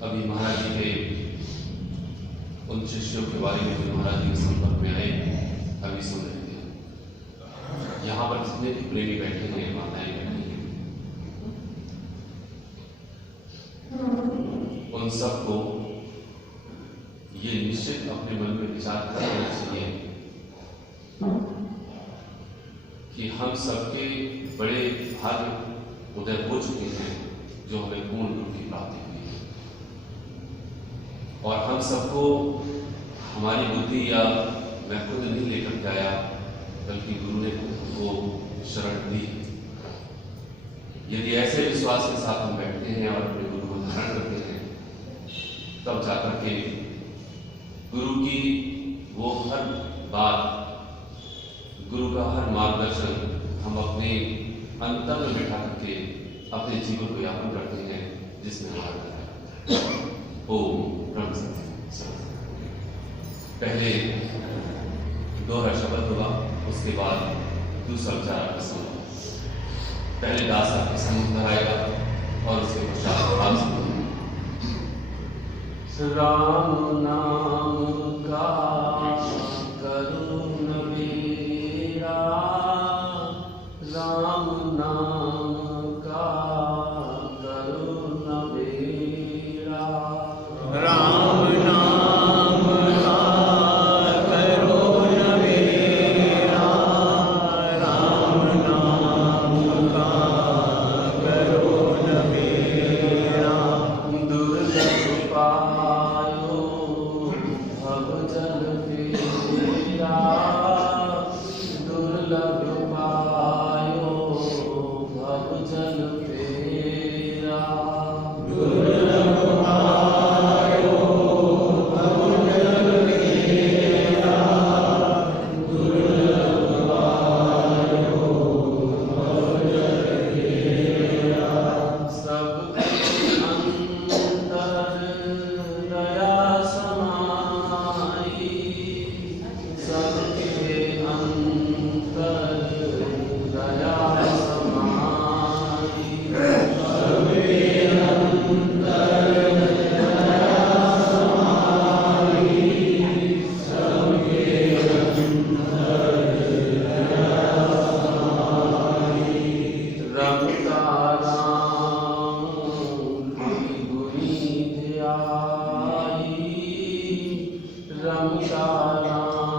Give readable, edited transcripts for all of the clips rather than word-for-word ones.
अभी महाराज जी के उन शिष्यों के बारे में जो महाराज जी के संपर्क में आए अभी सुन रहे थे। यहाँ पर जितने भी प्रेमी बैठे हैं, माताएं बैठी हैं, उन सबको ये निश्चित अपने मन में विचार करना चाहिए कि हम सबके बड़े भाग्य उदय हो चुके हैं जो हमें पूर्ण रूप की प्राप्ति हुई है, और हम सबको हमारी बुद्धि या मैं खुद नहीं लेकर के आया, बल्कि गुरु ने वो शरण दी। यदि ऐसे विश्वास के साथ हम बैठते हैं और अपने गुरु को धारण करते हैं, तब जाकर के गुरु की वो हर बात, गुरु का हर मार्गदर्शन हम अपने अंतर में बैठा करके अपने जीवन को यापन करते हैं, जिसमें हमारा ओम ब्रह्म सत्य। पहले दोहरा शब्द होगा, उसके बाद दूसरा विचार आपका समूह। पहले दास आपके समूह आएगा और उसके पश्चात आप समूह। राम नाम का करुण मेरा, राम नाम का करुण मेरा, राम नाम का करुण मेरा, राम नाम का करुण मेरा। दुर्लभ पायो भव जल फेरा, दुर्लभ पायो भव जल फेरा, दुर्लभ पायो भव जल फेरा, दुर्लभ पायो भव जल फेरा। सबके अंतर दया समाई, सबके अंतर दया समाई, सबके अंतर दया समाई, सबके अंतर दया समाई। रमता राम कोई गुनी ध्याई, रमता राम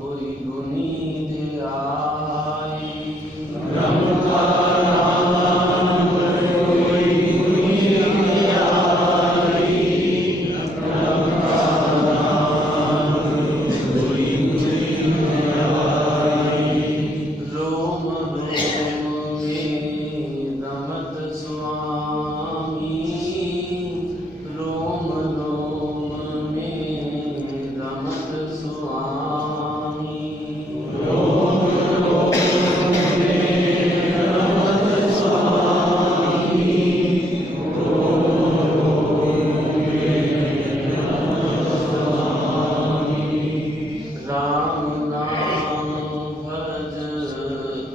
कोई गुनी ध्याई, रमता राम कोई गुनी ध्याई, रमता राम कोई गुनी ध्याई। रोम रोम में रमत स्वामी, रोम रोम में रमत स्वामी, रोम रोम में रमत स्वामी, रोम रोम में रमत स्वामी। राम नाम भज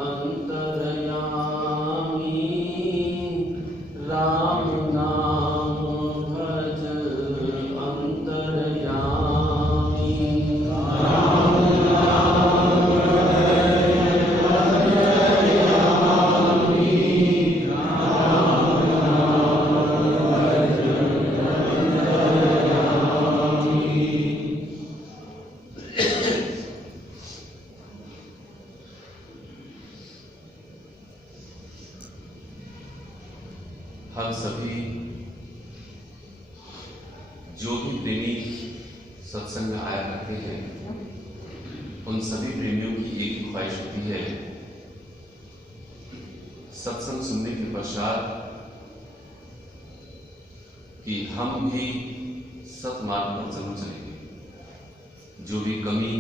अंतरयामी, राम नाम भज अंतरयामी, राम नाम अंतर्यामी, राम नाम अंतर्यामी। हम सभी जो भी प्रेमी सत्संग में आया करते हैं, उन सभी प्रेमियों की एक ही ख्वाहिश होती है, सत्संग सुनने के पश्चात कि हम भी सत्मार्ग पर जरूर चलेंगे। जो भी कमी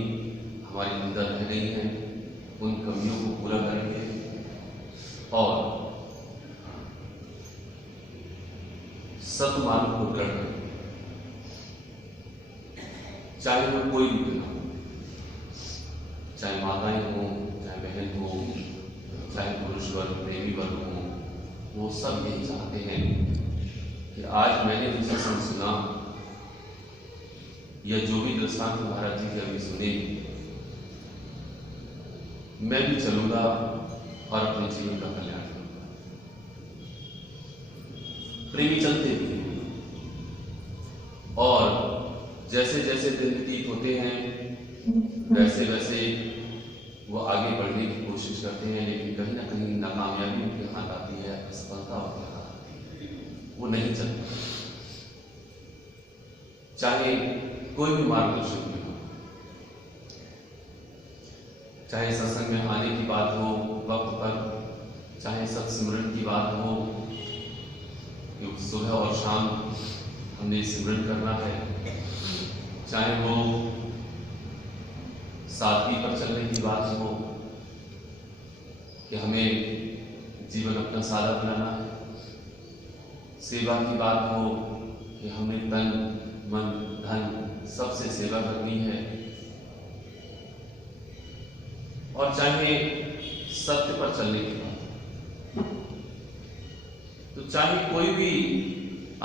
हमारे अंदर रह गई है, उन कमियों को पूरा करेंगे और सत्मार्ग को दृढ़ करेंगे, चाहे वो कोई भी हो, चाहे माताएं हों, चाहे बहन हो, चाहे पुरुष वर्ग, प्रेमी वर्ग हों, वो सब यही चाहते हैं कि आज मैंने जो सत्संग सुना या जो भी दृष्टांत महाराज जी के अभी सुने, मैं भी चलूंगा और अपने जीवन का कल्याण करूंगा। प्रेमी चलते भी और जैसे जैसे दिन व्यतीत होते हैं वैसे वैसे वो आगे बढ़ने की कोशिश करते हैं, लेकिन कहीं ना कहीं नाकामयाबी उनके हाथ आती है, असफलता उनके हाथ आती है, वो नहीं चलते। चाहे कोई भी मार्गदर्शन में हो, चाहे सत्संग में आने की बात हो वक्त पर, चाहे सत्सिमरन की बात हो कि सुबह और शाम हमने सिमरन करना है, चाहे वो सादगी पर चलने की बात हो कि हमें जीवन अपना सादा बनाना है, सेवा की बात हो कि हमें तन मन धन सबसे सेवा करनी है, और चाहे सत्य पर चलने की बात, तो चाहे कोई भी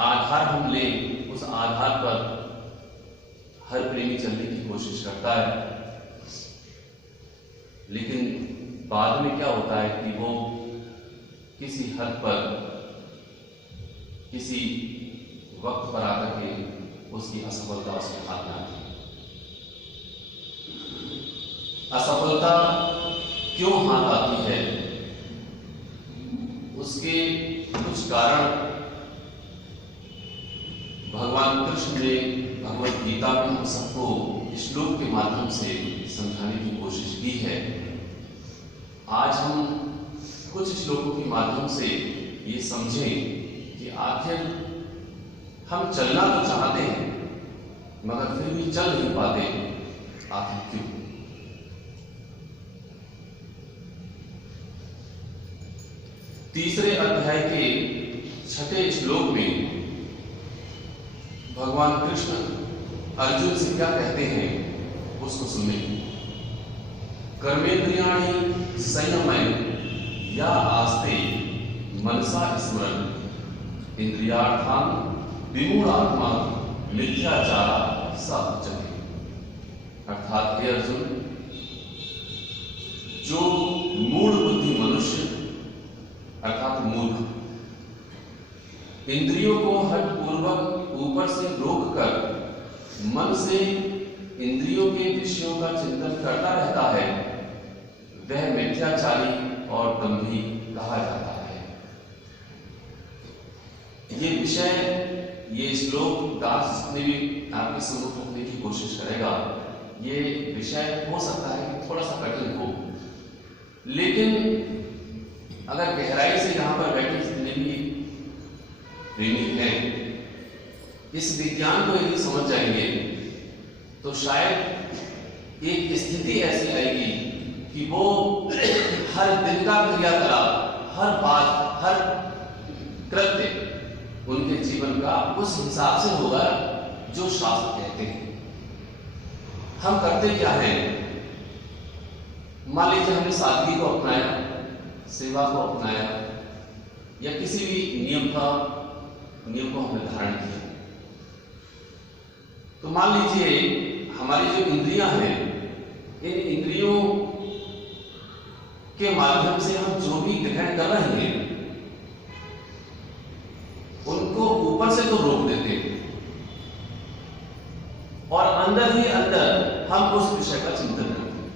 आधार हम लें, उस आधार पर हर प्रेमी चलने की कोशिश करता है। लेकिन बाद में क्या होता है कि वो किसी हद पर, किसी वक्त पर आकर के उसकी असफलता उसके हाथ में आती है। असफलता क्यों हाथ आती है, उसके कुछ कारण भगवान कृष्ण ने भगवत गीता में हम सबको श्लोक के माध्यम से समझाने की कोशिश की है। आज हम कुछ श्लोकों के माध्यम से ये समझें कि आखिर हम चलना तो चाहते हैं मगर फिर भी चल नहीं पाते, आखिर क्यों? तीसरे अध्याय के 6ठे श्लोक में भगवान कृष्ण अर्जुन से क्या कहते हैं उसको सुने। कर्मेंद्रियाणि संयमय या आस्ते मनसा स्मरण इंद्रियार्थान विमूढ़ात्मा मिथ्याचारा सब जगे। अर्थात हे अर्जुन, जो मूढ़ बुद्धि मनुष्य अर्थात मूर्ख इंद्रियों को हठपूर्वक ऊपर से रोककर मन से इंद्रियों के विषयों का चिंतन करता रहता है, वह मिथ्याचारी और दंभी कहा जाता है। ये विषय, ये श्लोक दास ने भी आपके सम्मुख रखने की कोशिश करेगा। ये विषय हो सकता है कि थोड़ा सा कठिन हो, लेकिन अगर गहराई से यहाँ पर बैठे जितने भी प्रेमी हैं, इस विज्ञान को यदि समझ जाएंगे तो शायद एक स्थिति ऐसी आएगी कि वो हर दिन का क्रियाकलाप, हर बात, हर कृत्य उनके जीवन का उस हिसाब से होगा जो शास्त्र कहते हैं। हम करते क्या हैं? मान लीजिए हमने सादगी को अपनाया, सेवा को अपनाया, या किसी भी नियम को हमने धारण किया, तो मान लीजिए हमारी जो इंद्रियां हैं, इन इंद्रियों के माध्यम से हम जो भी ग्रहण कर रहे हैं उनको ऊपर से तो रोक देते हैं और अंदर ही अंदर हम उस विषय का चिंतन करते हैं।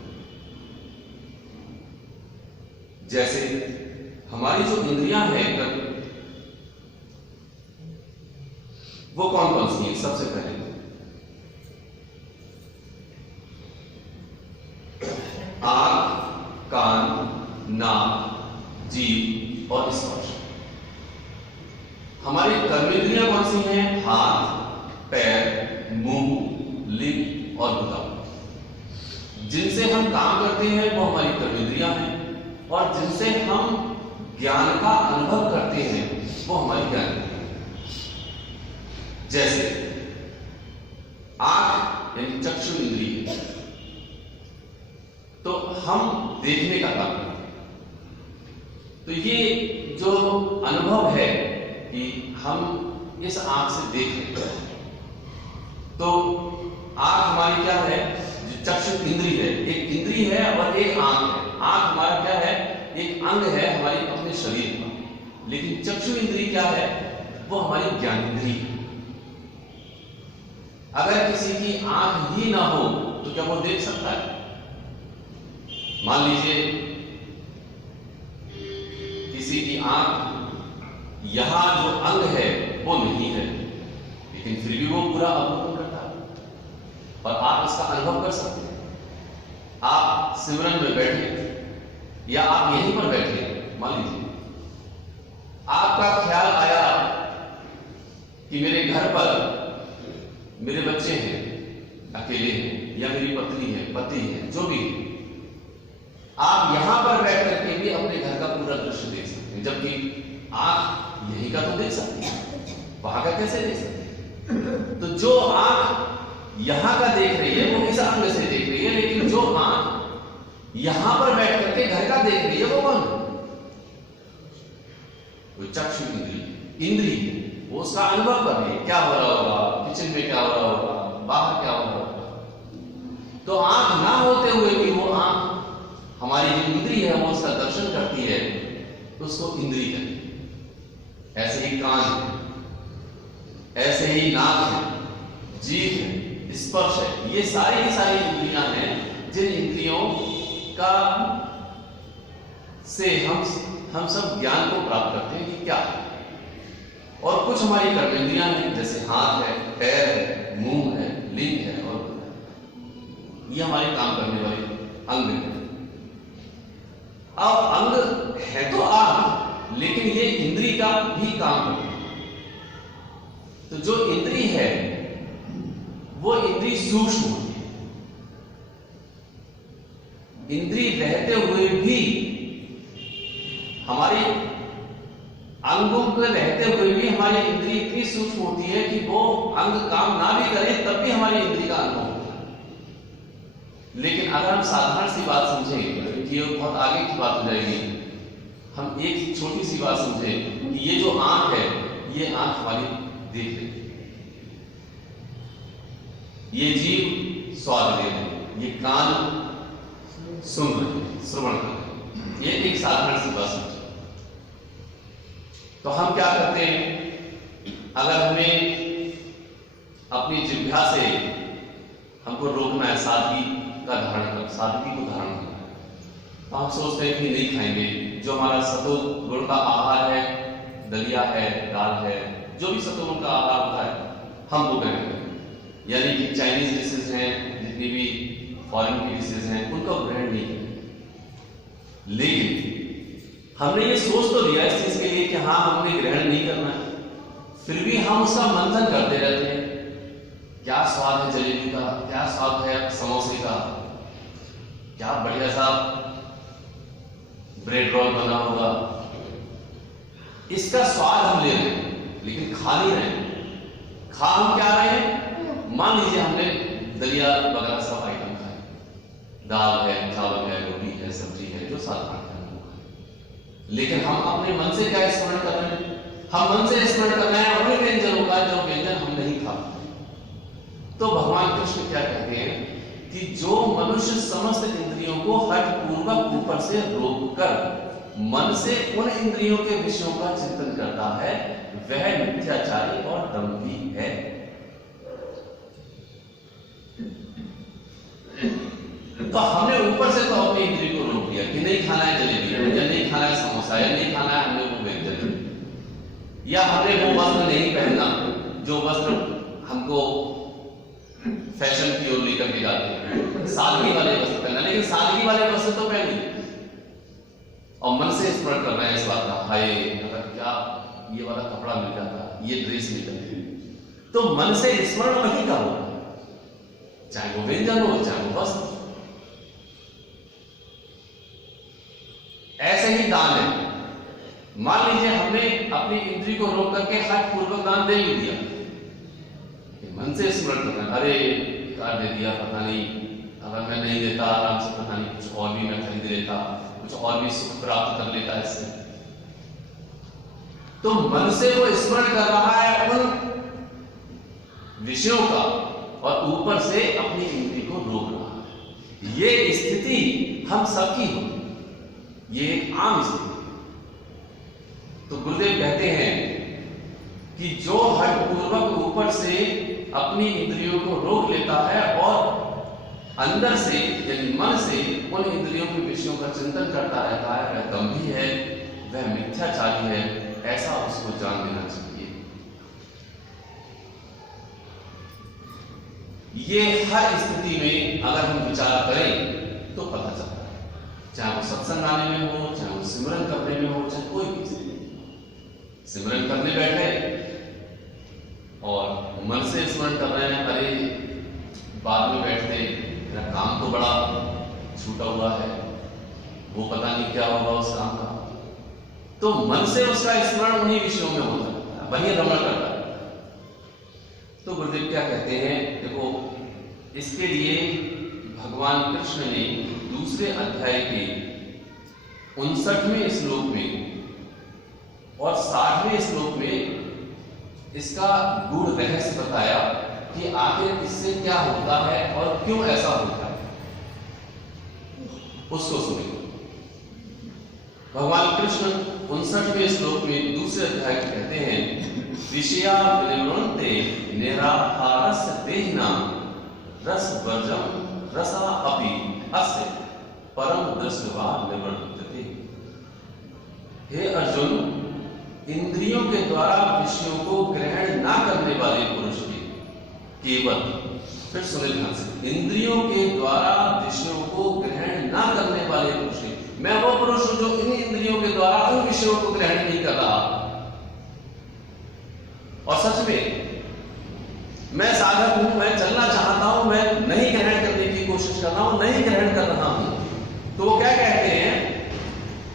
जैसे हमारी जो इंद्रियां हैं वो कौन कौन सी हैं? सबसे पहले आंख, कान, नाक, जीभ और स्पर्श। हमारी कर्मेंद्रियां कौन सी हैं? हाथ, पैर, मुंह, लिंग और गुदा। जिनसे हम काम करते हैं वो हमारी कर्मेंद्रियां हैं, और जिनसे हम ज्ञान का अनुभव करते हैं वो हमारी ज्ञानेंद्रियां। जैसे आंख यानी चक्षु इंद्रिय, तो हम देखने का काम करते हैं। तो ये जो अनुभव है कि हम इस आंख से देख रहे हैं, तो आंख हमारी क्या है, जो चक्षु इंद्री है, एक इंद्री है और एक आंख है। आंख हमारा क्या है, एक अंग है हमारी अपने शरीर का, लेकिन चक्षु इंद्री क्या है, वो हमारी ज्ञानेंद्री है। अगर किसी की आंख ही ना हो तो क्या वो देख सकता है? मान लीजिए किसी की आंख यहां जो अंग है वो नहीं है, लेकिन फिर भी वो पूरा अवलोकन करता है और आप इसका अनुभव कर सकते हैं। आप सिमरन में बैठे या आप यहीं पर बैठे, मान लीजिए आपका ख्याल आया कि मेरे घर पर मेरे बच्चे हैं, अकेले हैं, या मेरी पत्नी है, पति है, जो भी है, आप यहां पर बैठ करके भी अपने घर का पूरा दृश्य देख सकते हैं, जबकि आंख यहीं का तो देख सकती है, वहां का कैसे देख सकते हैं? तो जो आंख यहां का देख रही है वो इस अंग से देख रही है, लेकिन जो आंख यहां पर बैठ करके घर का देख रही है वो कौन है? वो चक्षु इंद्री है, वो उसका अनुभव कर रही है, क्या हो रहा होगा किचन में, क्या हो रहा होगा बाहर, क्या हो रहा होगा। तो आंख ना होते हुए भी वो आंख हमारी जो इंद्री है वो उसका दर्शन करती है, तो उसको इंद्री कहते हैं। ऐसे ही कान है, ऐसे ही नाक है, जीभ है, स्पर्श है, ये सारी की सारी इंद्रियां हैं जिन इंद्रियों का से हम सब ज्ञान को प्राप्त करते हैं कि क्या है। और कुछ हमारी कर्मेंद्रियां हैं, जैसे हाथ है, पैर है, मुंह है, लिंग है, और ये हमारे काम करने वाले अंग हैं। अब अंग है तो आंख, लेकिन ये इंद्री का भी काम करते हैं। तो जो इंद्री है वो इंद्री सूक्ष्म होती है। इंद्री रहते हुए भी हमारी अंगों के रहते हुए भी हमारी इंद्री इतनी सूक्ष्म होती है कि वो अंग काम ना भी करे तब भी हमारी इंद्री का अनुभव होता है। लेकिन अगर हम साधारण सी बात समझें कि ये बहुत आगे की बात हो जाएगी, हम एक छोटी सी बात समझें कि ये जो आंख है, ये आंख हमारी देख रही है, ये जीभ स्वाद ले रही है, ये कान सुन रहे हैं, श्रवण कर रहे हैं। ये एक साधारण सी बात समझे। तो हम क्या करते हैं, अगर हमें अपनी जिह्वा से हमको रोकना है, सादगी को धारण करना है, तो हम सोचते हैं कि नहीं खाएंगे। जो हमारा सत्व गुण का आहार है, दलिया है, दाल है, जो भी सत्व गुण का आहार होता है, हम वो ग्रहण करें। यानी कि चाइनीज डिशेज हैं, जितनी भी फॉरेन की डिशेज हैं, उनका ग्रहण नहीं करें। लेकिन हमने ये सोच तो लिया इस चीज के लिए कि हाँ हमने ग्रहण नहीं करना है, फिर भी हम उसका मंथन करते रहते हैं। क्या स्वाद है जलेबी का, क्या स्वाद है समोसे का, क्या बढ़िया सा ब्रेड रोल बना होगा, इसका स्वाद हम ले रहे हैं, लेकिन खा नहीं रहे हैं। खा हम क्या रहे हैं? मान लीजिए हमने दलिया वगैरह सब आइटम खाए, दाल है, चावल है, रोटी है, सब्जी है, जो साधारण है, लेकिन हम अपने मन से क्या स्मरण कर रहे हैं? हम मन से स्मरण कर रहे हैं उन व्यंजनों का जो व्यंजन हम नहीं खाते। तो भगवान कृष्ण क्या कहते हैं कि जो मनुष्य समस्त इंद्रियों को हठ पूर्वक ऊपर से रोककर मन से उन इंद्रियों के विषयों का चिंतन करता है, वह मिथ्याचारी और दंभी है। तो हमने ऊपर से तो अपनी इंद्री को रोक दिया कि नहीं खाना है जलेबी, या नहीं खाना है समोसा, या नहीं खाना है हमने वो व्यंजन, या हमने वो वस्त्र नहीं पहनना जो वस्त्र हमको फैशन की ओर लेकर के जाते हैं, सादगी वाले वस्त्र पहनना। लेकिन सादगी वाले वस्त्र तो पहन लिए और मन से स्मरण करना है इस बात का, हाय अगर क्या ये वाला कपड़ा मिल जाता, ये ड्रेस मिल जाती, तो मन से स्मरण वही का होगा, चाहे वो व्यंजन हो, चाहे वो वस्त्र। ऐसे ही दान है। मान लीजिए हमने अपनी इंद्री को रोक करके हठ पूर्वक दान दे ही दिया, मन से स्मरण करना, अरे कार दे दिया, पता नहीं अगर मैं नहीं देता आराम से पता नहीं कुछ और भी मैं खरीद लेता, कुछ और भी सुख प्राप्त कर लेता इससे। तो मन से वो स्मरण कर रहा है उन विषयों का और ऊपर से अपनी इंद्री को रोक रहा है। ये स्थिति हम सबकी हो, ये एक आम स्थिति। तो गुरुदेव कहते हैं कि जो हठपूर्वक ऊपर से अपनी इंद्रियों को रोक लेता है और अंदर से यानी मन से उन इंद्रियों के विषयों का चिंतन करता रहता है, वह दंभी है, वह मिथ्याचारी है, ऐसा उसको जान लेना चाहिए। ये हर स्थिति में अगर हम विचार करें तो पता चलता है, चाहे वो सत्संग आने में हो, चाहे वो सिमरन करने में हो, चाहे कोई भी स्थिति। सिमरन करने बैठे और मन से स्मरण कर रहे हैं, अरे बाद में बैठते मेरा काम तो बड़ा छूटा हुआ है, वो पता नहीं क्या होगा उस काम का, तो मन से उसका स्मरण उन्हीं विषयों में होता है, वही रमण करता है। तो गुरुदेव क्या कहते हैं, देखो इसके लिए भगवान कृष्ण ने दूसरे अध्याय के 59वें श्लोक में और 60वें श्लोक में इसका गूढ़ रहस्य बताया कि आखिर इससे क्या होता है और क्यों ऐसा होता है। उसको सुनिए। भगवान कृष्ण 59वें श्लोक में दूसरे अध्याय को कहते हैं, विषया विनिवृन्ते निराहारस्य देहिनां रसवर्जं रसा अपि अस्य परम दृष्ट्वा निवर्तते। हे अर्जुन, इंद्रियों के द्वारा विषयों को ग्रहण ना करने वाले पुरुष के केवल, फिर सुने ध्यान से, इंद्रियों के द्वारा विषयों को ग्रहण ना करने वाले पुरुष, मैं वो पुरुष हूं जो इन इंद्रियों के द्वारा उन विषयों को ग्रहण नहीं कर रहा। और सच में मैं साधक हूं, मैं चलना चाहता हूं, मैं नहीं ग्रहण करने की कोशिश कर रहा हूं, नहीं ग्रहण कर रहा हूं। तो वो क्या कहते हैं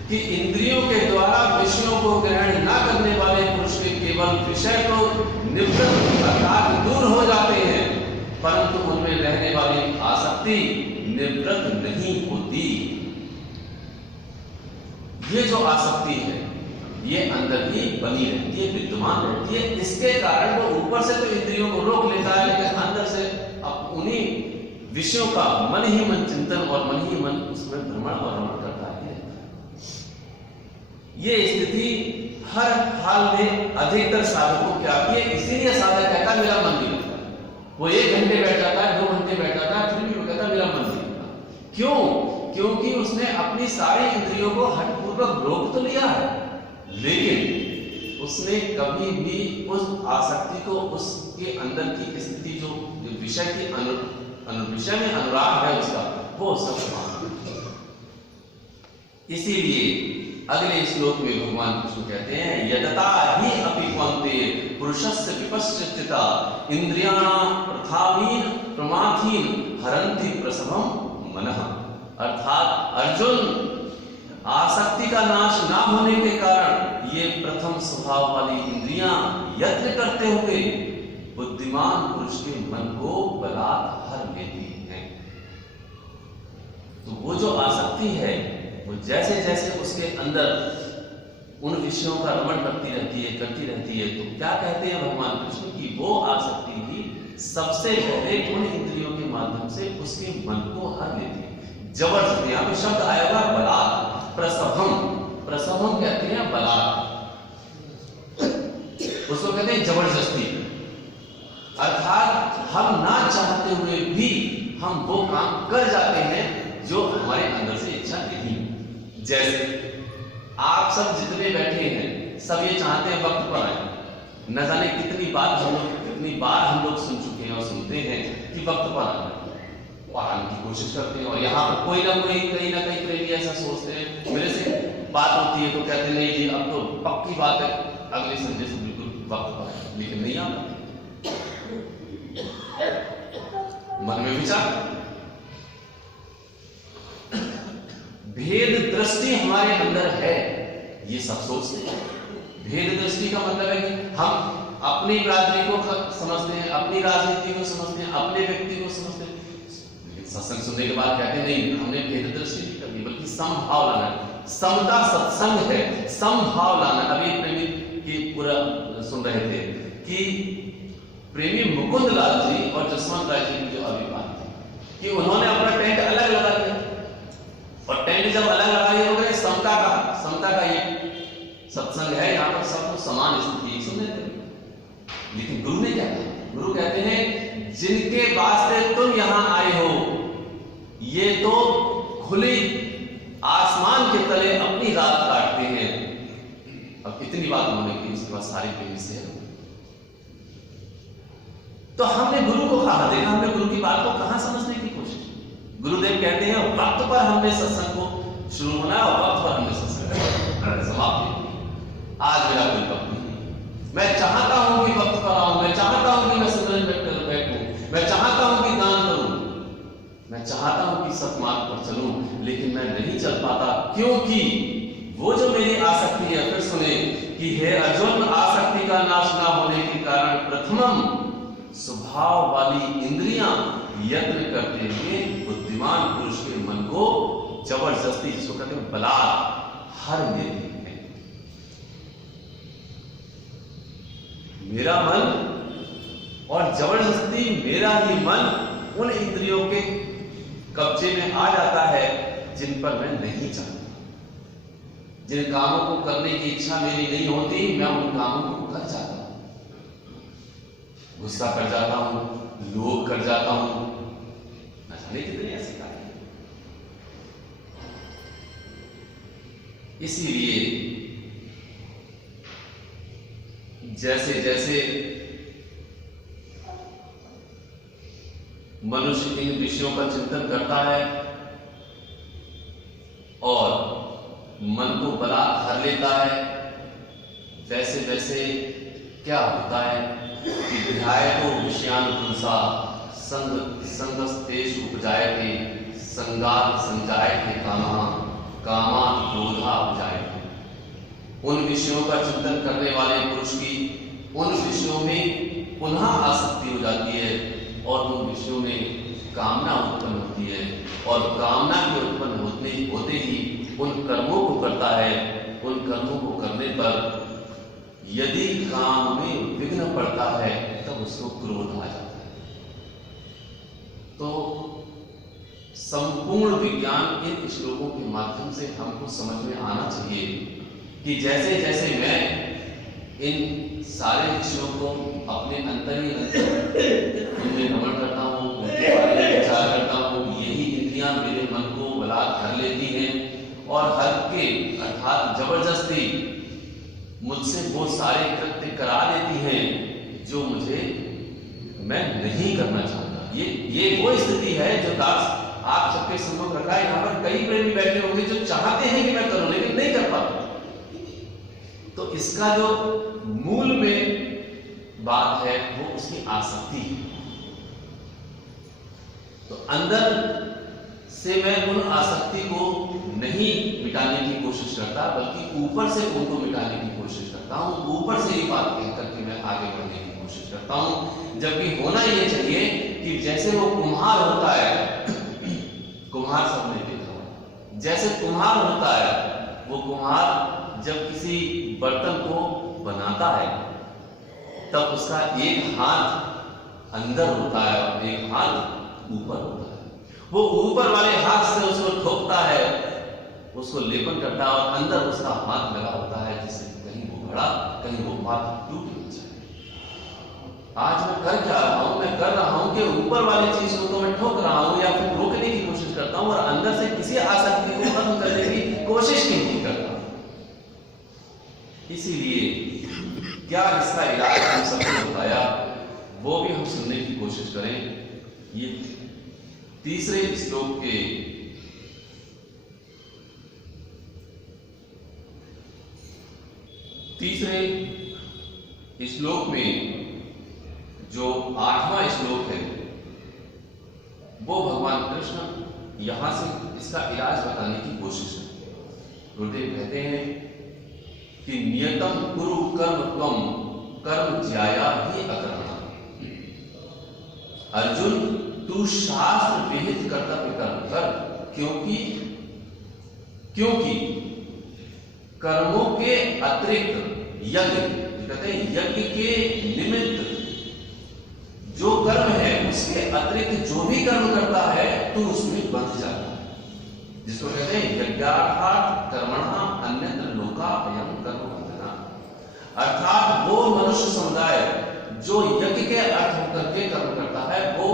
कि इंद्रियों के द्वारा विषयों को ग्रहण ना करने वाले पुरुष के केवल विषय तो निवृत्त अर्थात दूर हो जाते हैं, परंतु उनमें रहने वाली आसक्ति निवृत्त नहीं होती। ये जो आसक्ति है ये अंदर ही बनी रहती है, विद्यमान रहती है। इसके कारण वो ऊपर से तो इंद्रियों को रोक लेता है, लेकिन अंदर से अब उन्हीं विषयों का मन ही मन चिंतन और मन ही मन उसमें भ्रमण और रमण करता है। ये स्थिति हर हाल में अधिकतर साधकों को क्या आती है, इसीलिए साधक कहता है मेरा मन नहीं लगता। वो 1 घंटे बैठ जाता है, 2 घंटे बैठ जाता है, फिर भी वो कहता है मेरा मन नहीं लगता। क्यों? क्योंकि उसने अपनी सारी इंद्रियों को हठपूर्वक रोक तो लिया है, लेकिन उसने कभी भी उस आसक्ति को, उसके अंदर की स्थिति जो विषय की विषय में अनुराग है उसका, वो सब समाप्त। इसीलिए अगले श्लोक में भगवान कृष्ण कहते हैं, यदता ही अपि कौन्तेय पुरुषस्य विपश्चिता इंद्रियाणां प्रथावीन प्रमाथीन हरन्ति प्रसभम मनः। अर्थात अर्जुन, आसक्ति का नाश ना होने के कारण ये प्रथम स्वभाव वाली इंद्रियां यत्न करते हुए बुद्धिमान पुरुष के मन को बलात् हर लेती हैं। तो वो जो आसक्ति है वो जैसे जैसे उसके अंदर उन विषयों का रमण करती रहती है, तो क्या कहते हैं भगवान कृष्ण की वो आसक्ति ही सबसे पहले उन इंद्रियों के माध्यम से उसके मन को हर लेती है। जबरदस्ती, यहां पे शब्द आएगा बलात्, प्रसभम, प्रसभम कहते हैं बलात्, उसको कहते हैं जबरदस्ती। अर्थात हम ना चाहते हुए भी हम वो काम कर जाते हैं जो हमारे अंदर से इच्छा नहीं। जैसे आप सब जितने बैठे हैं सब ये चाहते हैं वक्त पर आए। न जाने कितनी बार हम लोग सुन चुके हैं और सुनते हैं कि वक्त पर आना और आने की कोशिश करते हैं। और यहाँ पर कोई ना कोई कहीं ना कहीं प्रेमी ऐसा सोचते हैं, मेरे से बात होती है तो कहते नहीं जी अब तो पक्की बात है अगले संडे से बिल्कुल वक्त पर है, लेकिन नहीं आता। मन में विचार, भेद दृष्टि हमारे अंदर है, ये सब सोचते हैं। भेद दृष्टि का मतलब है कि हम अपनी बिरादरी को समझते हैं, अपनी राजनीति को समझते हैं, अपने व्यक्ति को समझते हैं, लेकिन सत्संग सुनने के बाद कहते नहीं हमने भेद दृष्टि नहीं करनी, बल्कि समभाव लाना है। समता सत्संग है, समभाव लाना। अभी प्रेमी की पूरा सुन रहे थे कि प्रेमी मुकुंद लाल जी और जसवंत राय जी की जो अभी बात थी कि उन्होंने अपना टेंट अलग लगा दिया, और टेंट जब अलग लगाई हो गए, समता का ये सत्संग है, यहाँ पर सबको समान स्थिति सुनने थे। लेकिन गुरु ने क्या कहा? गुरु कहते हैं जिनके वास्ते तुम यहां आए हो, ये तो खुली आसमान के तले अपनी रात काटते हैं। अब इतनी बात उन्होंने की, उसके बाद सारी प्रेमी से तो हमने गुरु को कहा देखा, हमने गुरु की बात को कहां समझने की कोशिश की। गुरुदेव कहते हैं वक्त पर हमने सत्संग को शुरू होना है और वक्त पर हमने सत्संग समाप्त। आज मेरा कोई वक्त नहीं, मैं चाहता हूं कि वक्त पर आऊं, मैं चाहता हूं कि मैं सिमरन में बैठूं, मैं चाहता हूं कि दान करूं, मैं चाहता हूं कि सत्मार्ग पर चलूं, लेकिन मैं नहीं चल पाता क्योंकि वो जो मेरी आसक्ति है, फिर सुने कि हे अर्जुन, आसक्ति का नाश ना होने के कारण प्रथमम स्वभाव वाली इंद्रियां यत्न करते हुए बुद्धिमान पुरुष के मन को जबरदस्ती, जिसको कहते हैं बलात्, हर लेती है। मेरा मन और जबरदस्ती मेरा ही मन उन इंद्रियों के कब्जे में आ जाता है जिन पर मैं नहीं चाहता, जिन कामों को करने की इच्छा मेरी नहीं होती, मैं उन कामों को कर जाता हूं, गुस्सा कर जाता हूं, लोभ कर जाता हूं, न जाने कितने ऐसे कार्य। इसीलिए जैसे जैसे मनुष्य इन विषयों का चिंतन करता है और मन को बलात् हर लेता है, वैसे वैसे क्या होता है कि ध्यायतो विषयानुपुंसा संगस्तेषु उपजायते संगात् संजायते कामः कामात् क्रोधः उपजायते। उन विषयों का चिंतन करने वाले पुरुष की उन विषयों में पुनः आसक्ति हो जाती है और उन विषयों में कामना उत्पन्न होती है, और कामना के उत्पन्न होते ही उन कर्मों को करता है। उन कर्मों को करने पर यदि काम में विघ्न पड़ता है तब उसको क्रोध आ जाता है। तो संपूर्ण विज्ञान इन श्लोकों के माध्यम से हमको समझ में आना चाहिए कि जैसे जैसे मैं इन सारे विषयों को अपने अंतर ही उनमें भ्रमण करता हूँ, उनके बारे में विचार करता हूँ, यही इंद्रियां मेरे मन को बलात् कर लेती हैं और हर के अर्थात जबरदस्ती मुझसे वो सारे कृत्य करा देती हैं जो मैं नहीं करना चाहता। ये वो स्थिति है जो दास आप सबके सम्मुख रखा है। यहाँ पर कई प्रेमी बैठे होंगे जो चाहते हैं कि मैं करूं लेकिन नहीं कर पाता। तो इसका जो मूल में बात है वो उसकी आसक्ति है। तो अंदर से मैं उन आसक्ति को नहीं मिटाने की कोशिश करता, बल्कि ऊपर से उनको मिटाने की कोशिश करता हूं। ऊपर से ये बात कह करके मैं आगे बढ़ने की कोशिश करता हूं, जबकि होना ये चाहिए कि जैसे वो कुम्हार होता है, कुम्हार सबने देखा होगा, जैसे कुम्हार होता है वो कुम्हार जब किसी बर्तन को बनाता है तब उसका एक हाथ अंदर होता है और एक हाथ ऊपर होता है। वो ऊपर वाले हाथ से उसको ठोकता है, उसको लेपन करता है और अंदर उसका हाथ लगा होता है जिससे कहीं वो घड़ा कहीं वो हाथ टूट न जाए। आज मैं कर क्या रहा हूं? मैं कर रहा हूं कि ऊपर वाली चीज को तो मैं ठोक रहा हूं या फिर रोकने की कोशिश करता हूं और अंदर से किसी आसक्ति को खत्म करने की कोशिश ही नहीं करता। इसीलिए क्या इसका इलाज हम सबको बताया वो भी हम सुनने की कोशिश करें। ये तीसरे श्लोक के तीसरे श्लोक में जो 8वां श्लोक है वो भगवान कृष्ण यहां से इसका इलाज बताने की कोशिश करते। गुरुदेव कहते हैं कि नियतम कुरु कर्म त्वम कर्म ज्याया ही अकर्मणा। अर्जुन तू शास्त्र विहित कर्तव्य कर्म कर, क्योंकि कर्मों के अतिरिक्त यज्ञ, कहते हैं यज्ञ के निमित्त जो कर्म है उसके अतिरिक्त जो भी कर्म करता है तो उसमें बंध जाता है, जिसको कहते हैं यज्ञार्थात् कर्मणा अन्यत्र लोकाभयं कर्म बंधना। अर्थात वो मनुष्य समुदाय जो यज्ञ के अर्थ होकर के कर्म करता है वो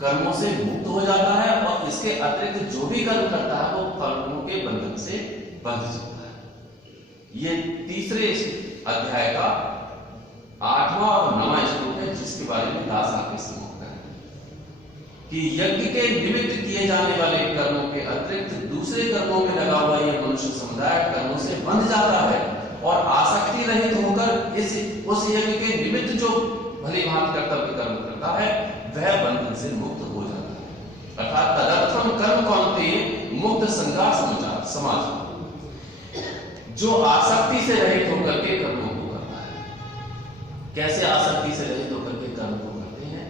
कर्मों से मुक्त हो जाता है, और इसके अतिरिक्त जो भी कर्म करता है वो कर्मों के बंधन से बंध जाता है। ये तीसरे अध्याय का 8वां और 9वां श्लोक है, जिसके बारे में दास आगे समाप्त है कि यज्ञ के निमित्त किए जाने वाले कर्मों के अतिरिक्त दूसरे कर्मों में लगा हुआ यह मनुष्य समुदाय कर्मों से बंध जाता है, और आसक्ति रहित होकर उस यज्ञ के निमित्त जो भली भांति कर्तव्य कर्म करता है वह बंधन से मुक्त हो जाता है। अर्थात तदर्थम कर्म कौन्तेय मुक्त संगा समाज, जो आसक्ति से रहित होकर के कर्मों को करता है। कैसे आसक्ति से रहित होकर के कर्म को करते हैं?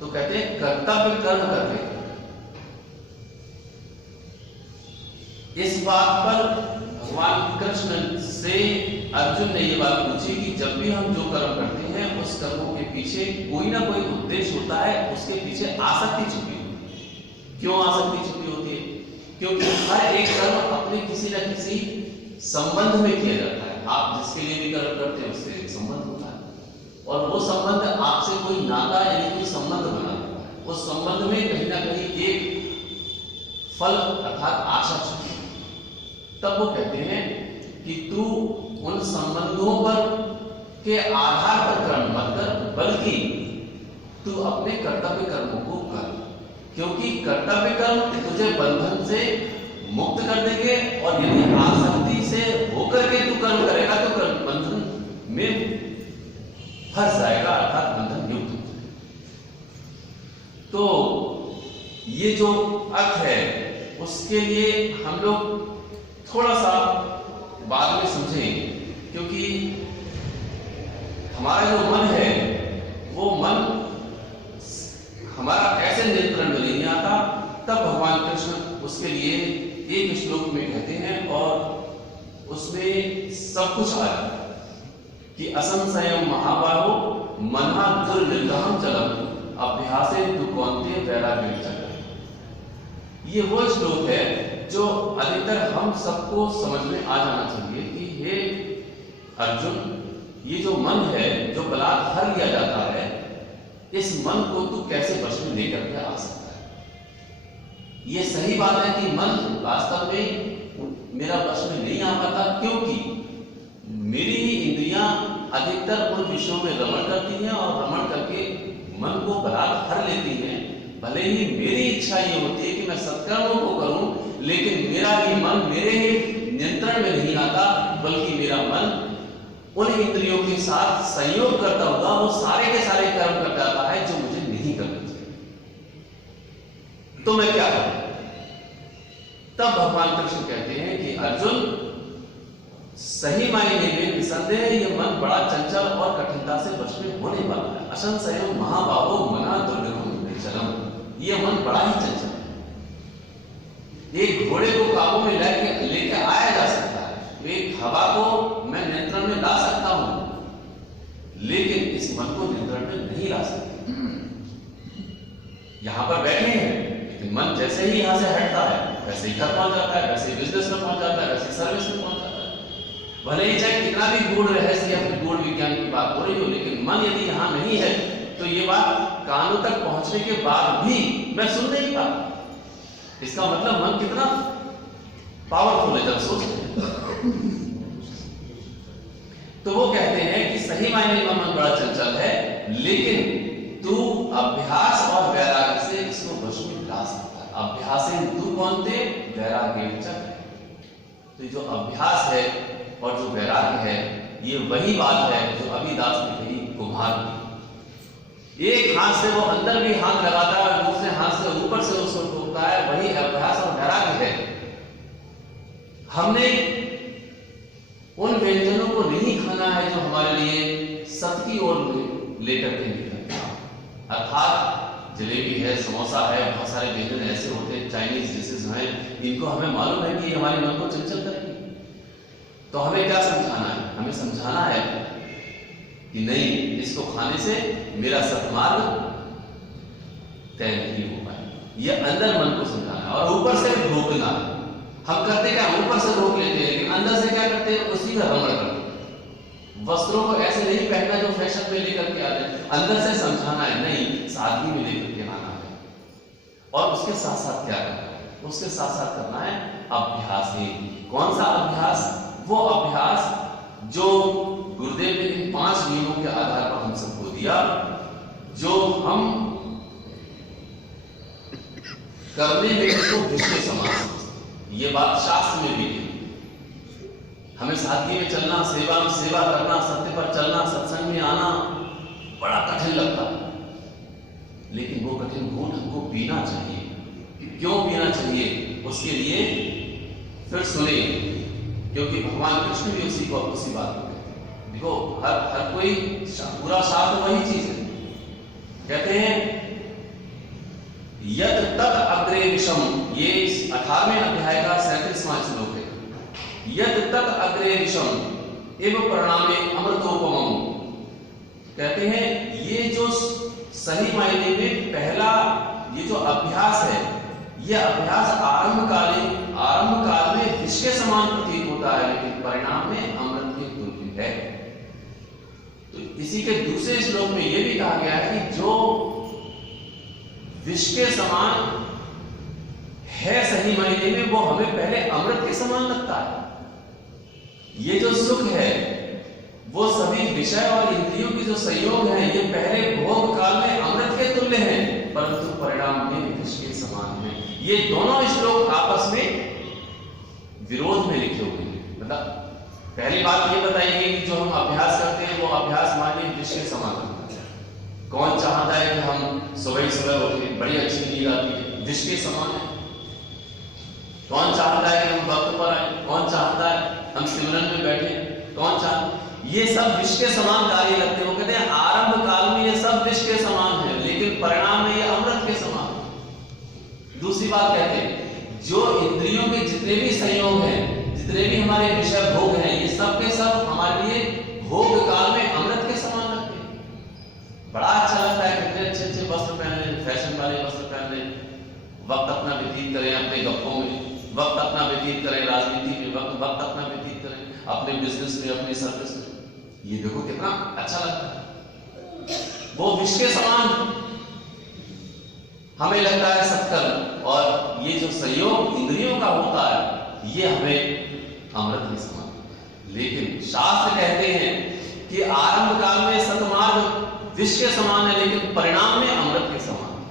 तो कहते हैं कर्तव्य कर्म करते हैं। इस बात पर भगवान कृष्ण से अर्जुन ने यह बात पूछी कि जब भी हम जो कर्म करते हैं उस कर्मों के पीछे कोई ना कोई उद्देश्य होता है, उसके पीछे आसक्ति छुपी होती है। क्यों आसक्ति छुपी होती है? क्योंकि हर एक कर्म अपने किसी न किसी संबंध में किया जाता है। आप जिसके लिए भी कर्म करते हैं उससे एक संबंध होता है, और वो संबंध आपसे कोई नाता यानी कोई संबंध बना देता है। उस संबंध में कहीं ना कहीं एक फल अर्थात आशा छुपी। तब वो कहते हैं कि तू उन संबंधों पर के आधार पर कर्म मत कर, बल्कि तू अपने कर्तव्य कर्मों को कर, क्योंकि कर्तव्य कर्म तुझे बंधन से मुक्त कर देंगे, और यदि आसक्ति से होकर के तू कर्म करेगा तो कर्म बंधन में फंस जाएगा, अर्थात बंधन युक्त हो जाएगा। तो ये जो अर्थ है उसके लिए हम लोग थोड़ा सा बाद में समझें, क्योंकि हमारा जो मन है वो मन हमारा ऐसे नियंत्रण में नहीं आता। तब भगवान कृष्ण उसके लिए एक श्लोक में कहते हैं, और उसमें सब कुछ आ जाता है कि असंशयम महाबाहो मना दुर्निग्रहं चलम अभ्यासे तु कौन्तेय वैराग्यं चलम। ये वो श्लोक है जो अधिकतर हम सबको समझ में आ जाना चाहिए कि हे अर्जुन, ये जो मन है जो बलात् हर लिया जाता है, इस मन को तू कैसे वश में लेकर के आ सकता है? ये सही बात है कि मन वास्तव में मेरा वश में नहीं आ पाता, क्योंकि मेरी ही इंद्रियां अधिकतर उन विषयों में रमण करती हैं, और रमण करके मन को बलात् हर लेती हैं। भले ही मेरी इच्छा ये होती है कि मैं सत्कर्मों को करूं, लेकिन मेरा ही मन मेरे ही नियंत्रण में नहीं आता, बल्कि मेरा मन उन इंद्रियों के साथ संयोग करता हुआ वो सारे के सारे कर्म कर जाता है जो मुझे नहीं करना चाहिए। तो मैं क्या करूं? तब भगवान कृष्ण कहते हैं कि अर्जुन, सही मायने में निसंदेह ये मन बड़ा चंचल और कठिनता से वश में होने वाला है। असंशयम महाबाहो मना दुर्निग्रहं चलम। ये मन बड़ा ही चंचल है। एक घोड़े को काबू में लेके आया जा सकता है, एक हवा को मैं नियंत्रण में ला सकता हूं, लेकिन इस मन को नियंत्रण में नहीं ला सकता। यहां पर बैठे हैं, लेकिन मन जैसे ही यहां से हटता है वैसे ही घर पहुंच जाता है, वैसे ही बिजनेस में पहुंच जाता है, वैसे ही सर्विस में पहुंच जाता है। भले ही चाहे कितना भी गूढ़ रहस्य या फिर गूढ़ विज्ञान की बात हो रही हो, लेकिन मन यदि यहां नहीं है तो ये बात कानों तक पहुंचने के बाद भी मैं सुन नहीं पाता। इसका मतलब मन कितना पावरफुल है जब सोचते। तो वो कहते हैं कि सही मायने में मन बड़ा चंचल है, लेकिन तू अभ्यास और वैराग्य से इसको वश में ला सकता है। अभ्यासेन तु कौन्तेय वैराग्येन च। तो जो अभ्यास है और जो वैराग्य है, ये वही बात है जो अभी दास ने कही कुम्हार की। एक हाथ से वो अंदर भी हाथ लगाता है और दूसरे हाथ से ऊपर से उसको ठोकता है, वही अभ्यास और वैराग्य है। हमने उन व्यंजनों को नहीं खाना है जो हमारे लिए सत की ओर लेकर के निकलता। अर्थात जलेबी है, समोसा है, बहुत सारे व्यंजन ऐसे होते हैं, चाइनीज डिशेज हैं, इनको हमें मालूम है कि हमारे मन को चंचल करेंगे। तो हमें क्या समझाना है? हमें समझाना है कि नहीं, इसको खाने से मेरा सत्मार्ग तय नहीं हो पाए। ये अंदर मन को समझाना है और ऊपर से रोकना है। हम करते क्या, ऊपर से रोक लेते हैं, लेकिन अंदर से क्या करते हैं, उसी का रमण करते हैं। वस्त्रों को ऐसे नहीं पहनना जो फैशन में लेकर के आते हैं, अंदर से समझाना है नहीं, सादगी में लेकर के आना है। और उसके साथ साथ क्या करना है? उसके साथ साथ करना है अभ्यास। ही कौन सा अभ्यास? वो अभ्यास जो गुरुदेव ने इन 5 नियमों के आधार पर हम सबको दिया, जो हम करने में इसको विष के समान समझते। ये बात शास्त्र में भी है। हमें सादगी में चलना, सेवा में सेवा करना, सत्य पर चलना, सत्संग में आना बड़ा कठिन लगता है, लेकिन वो कठिन घूंट हमको पीना चाहिए। क्यों पीना चाहिए? उसके लिए फिर सुने, क्योंकि भगवान कृष्ण भी उसी बात को कहते हैं। देखो, हर कोई पूरा शास्त्र वही चीज है। कहते हैं यत तत् अग्रे विषम, ये 18वें अध्याय का 37वां श्लोक है। यत तत् अग्रे विषम एव परिणामे अमृतोपमम्। कहते हैं ये जो सही मायने में पहला ये जो अभ्यास है, ये अभ्यास आरंभ काल में विष के समान प्रतीत होता है, लेकिन परिणाम में अमृत के तुल्य है। तो इसी के दूसरे श्लोक में यह भी कहा गया है कि जो विष के समान है सही मायने में, वो हमें पहले अमृत के समान लगता है। ये जो सुख है वो सभी विषय और इंद्रियों की जो संयोग है, ये पहले भोग काल में अमृत के तुल्य हैं, परंतु परिणाम में विष के समान है। ये दोनों श्लोक आपस में विरोध में लिखे हुए हैं। मतलब पहली बात ये बताइए कि जो हम अभ्यास करते हैं वो अभ्यास हमारे विष के समान लगता है। कौन चाहता है कि हम सुबह उठे, बड़ी अच्छी नींद आती है, विष के समान है। कौन चाहता है कि हम वक्त पर आए, कौन चाहता है हम सिमरन में बैठे, कौन चाहता, ये सब विष के समान कार्य लगते हैं। वो कहते हैं आरंभ काल में ये सब विष के समान है, लेकिन परिणाम में ये अमृत के समान है। दूसरी बात कहते हैं जो इंद्रियों के जितने भी संयोग हैं, जितने भी हमारे विषय भोग हैं, ये सब के सब हमारे लिए भोग काल में अमृत के समान लगते हैं। बड़ा अच्छा लगता है, कितने अच्छे अच्छे वस्त्र पहन ले, फैशन वाले वस्त्र पहन ले, वक्त अपना व्यतीत करें अपने गप्पों में, वक्त अपना व्यतीत करें राजनीति में, वक्त अपना व्यतीत करें अपने बिजनेस में, अपने सर्विस में। ये देखो कितना अच्छा लगता है। वो विष के समान हमें लगता है सत्कर्म, और ये जो संयोग इंद्रियों का होता है ये हमें अमृत के समान। लेकिन शास्त्र कहते हैं कि आरंभ काल में सत्मार्ग विष के समान है, लेकिन परिणाम में अमृत के समान है।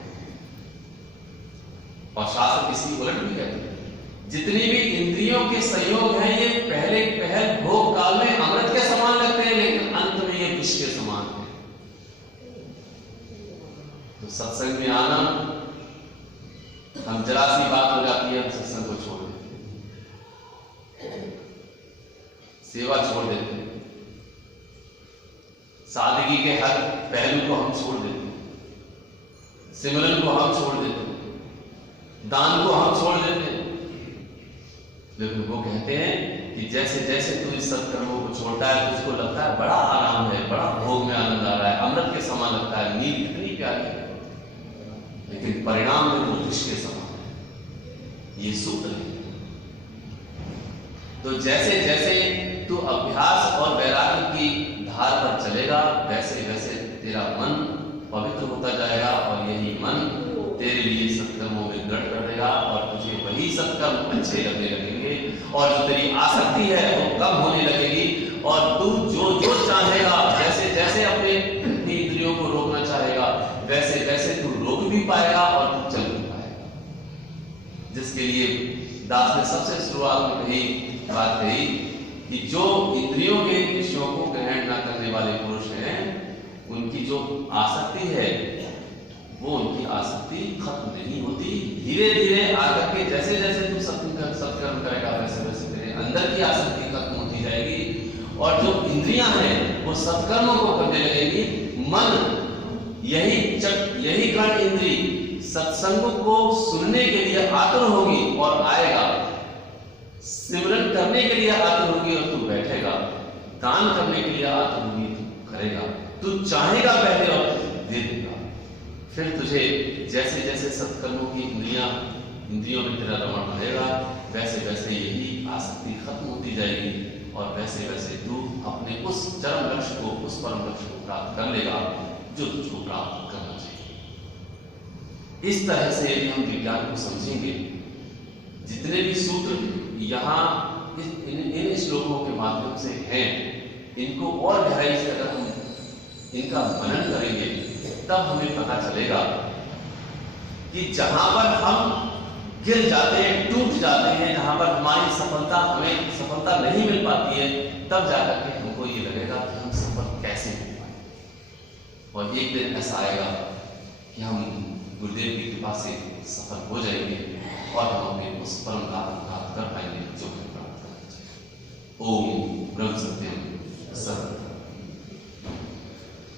और शास्त्र किसी उलट भी कहते हैं जितनी भी इंद्रियों के संयोग हैं, ये पहले भोग काल में अमृत के समान लगते हैं, लेकिन अंत में ये विष के समान है। तो सत्संग में आना, हम जरा सी बात हो जाती है, हम सत्संग को छोड़ देते हैं, सेवा छोड़ देते हैं, सादगी के हर पहलू को हम छोड़ देते हैं, सिमरन को हम छोड़ देते हैं, दान को हम छोड़ देते हैं। लेकिन वो कहते हैं कि जैसे जैसे तू इस सत्कर्मों को छोड़ता है, तुझको लगता है बड़ा आराम है, बड़ा भोग में आनंद आ रहा है, अमृत के समान लगता है, नींद कितनी प्यारी है, लेकिन परिणाम में वो विष के समान है। ये सूत्र है। तो जैसे जैसे तू अभ्यास और वैराग्य की धार पर चलेगा, वैसे वैसे तेरा मन पवित्र होता जाएगा, और यही मन तेरे लिए सत्कर्मों में गढ़ कर देगा, और तुझे वही सत्कर्म अच्छे लगने लगेंगे, और जो तेरी आसक्ति है वो कम होने लगेगी, और तू जो जो चाहेगा, जैसे जैसे अपने इंद्रियों को रोकना चाहेगा, वैसे वैसे तू रोक भी पाएगा और तू चल भी पाएगा। जिसके लिए दास ने सबसे शुरुआत में बात कही कि जो इंद्रियों के विषयों को ग्रहण न करने वाले पुरुष हैं, उनकी जो आसक्ति है वो उनकी आसक्ति खत्म नहीं होती। धीरे धीरे आकर के जैसे जैसे तू सत्कर्म करेगा, वैसे वैसे तेरे अंदर की आसक्ति खत्म होती जाएगी, और जो इंद्रियां हैं वो सत्कर्मों को करने लगेगी। मन यही कर्ण इंद्री सत्संग को सुनने के लिए आतुर होगी और आएगा। सिमरन करने के लिए आतुर होगी और तू बैठेगा, दान करने के लिए आतुर होगी तू करेगा, तू चाहेगा पहले और दे देगा। फिर तुझे जैसे जैसे सत्कर्मों की इंद्रियों में तेरा रमण बढ़ेगा, वैसे वैसे यही आसक्ति खत्म होती जाएगी और वैसे वैसे तू अपने उस चरम लक्ष्य को, उस परम लक्ष्य को प्राप्त कर लेगा जो तुझको प्राप्त करना चाहिए। इस तरह से यदि हम विज्ञान को समझेंगे, जितने भी सूत्र यहाँ इन श्लोकों के माध्यम से हैं, इनको और गहराई से अगर हम इनका मनन करेंगे तब हमें पता चलेगा कि जहां पर हम गिर जाते हैं, टूट जाते हैं, जहां पर हमारी हमें सफलता नहीं मिल पाती है, तब जाकर के हमको ये लगेगा कि हम सफल कैसे हो पाए। और एक दिन ऐसा आएगा कि हम गुरुदेव की कृपा से सफल हो जाएंगे और हम अपने उस परम लाभ को प्राप्त कर पाएंगे जो हम प्राप्त करना चाहिए। ओम ब्रह्म सत्यम।